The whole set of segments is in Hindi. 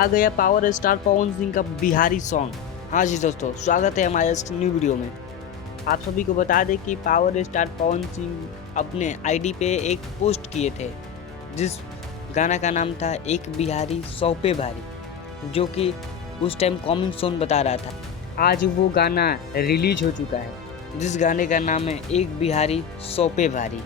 आ गया पावर स्टार पवन सिंह का बिहारी सॉन्ग। हाँ जी दोस्तों, स्वागत है हमारे इस न्यू वीडियो में। आप सभी को बता दें कि पावर स्टार पवन सिंह अपने आईडी पे एक पोस्ट किए थे जिस गाना का नाम था एक बिहारी 100 पे भारी, जो कि उस टाइम कॉमिंग सोन बता रहा था। आज वो गाना रिलीज हो चुका है जिस गाने का नाम है एक बिहारी 100 पे भारी।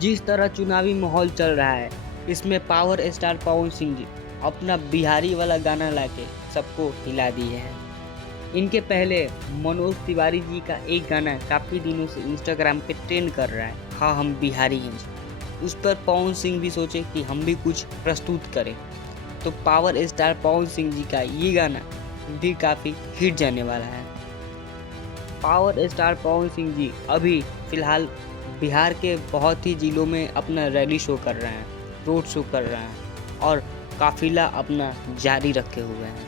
जिस तरह चुनावी माहौल चल रहा है, इसमें पावर स्टार पवन सिंह जी अपना बिहारी वाला गाना लाके सबको हिला दिए हैं। इनके पहले मनोज तिवारी जी का एक गाना काफ़ी दिनों से इंस्टाग्राम पे ट्रेंड कर रहा है, हाँ हम बिहारी हैं। उस पर पवन सिंह भी सोचे कि हम भी कुछ प्रस्तुत करें, तो पावर स्टार पवन सिंह जी का ये गाना भी काफ़ी हिट जाने वाला है। पावर स्टार पवन सिंह जी अभी फ़िलहाल बिहार के बहुत ही ज़िलों में अपना रैली शो कर रहे हैं, रोड शो कर रहे हैं और काफिला अपना जारी रखे हुए हैं।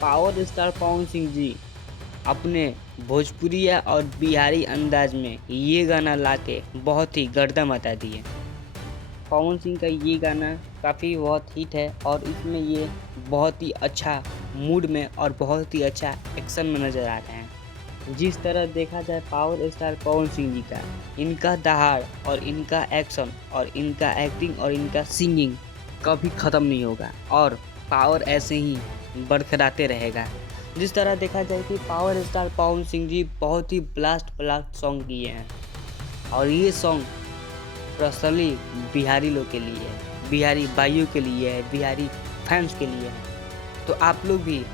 पावर स्टार पवन सिंह जी अपने भोजपुरिया और बिहारी अंदाज में ये गाना लाके बहुत ही गर्दा मचा दिए। पवन सिंह का ये गाना काफ़ी बहुत हिट है और इसमें ये बहुत ही अच्छा मूड में और बहुत ही अच्छा एक्शन में नज़र आ रहे हैं। जिस तरह देखा जाए पावर स्टार पवन सिंह जी का, इनका दहाड़ और इनका एक्शन और इनका एक्टिंग और इनका सिंगिंग कभी ख़त्म नहीं होगा और पावर ऐसे ही बरकराते रहेगा। जिस तरह देखा जाए कि पावर स्टार पवन सिंह जी बहुत ही ब्लास्ट सॉन्ग किए हैं और ये सॉन्ग पर्सनली बिहारी लोग के लिए है, बिहारी भाइयों के लिए है, बिहारी फैंस के लिए है। तो आप लोग भी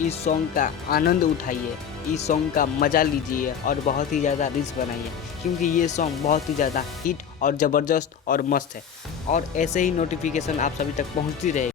इस सॉन्ग का आनंद उठाइए, इस सॉन्ग का मज़ा लीजिए और बहुत ही ज़्यादा रील्स बनाइए, क्योंकि ये सॉन्ग बहुत ही ज़्यादा हिट और ज़बरदस्त और मस्त है और ऐसे ही नोटिफिकेशन आप सभी तक पहुंचती रहेगी।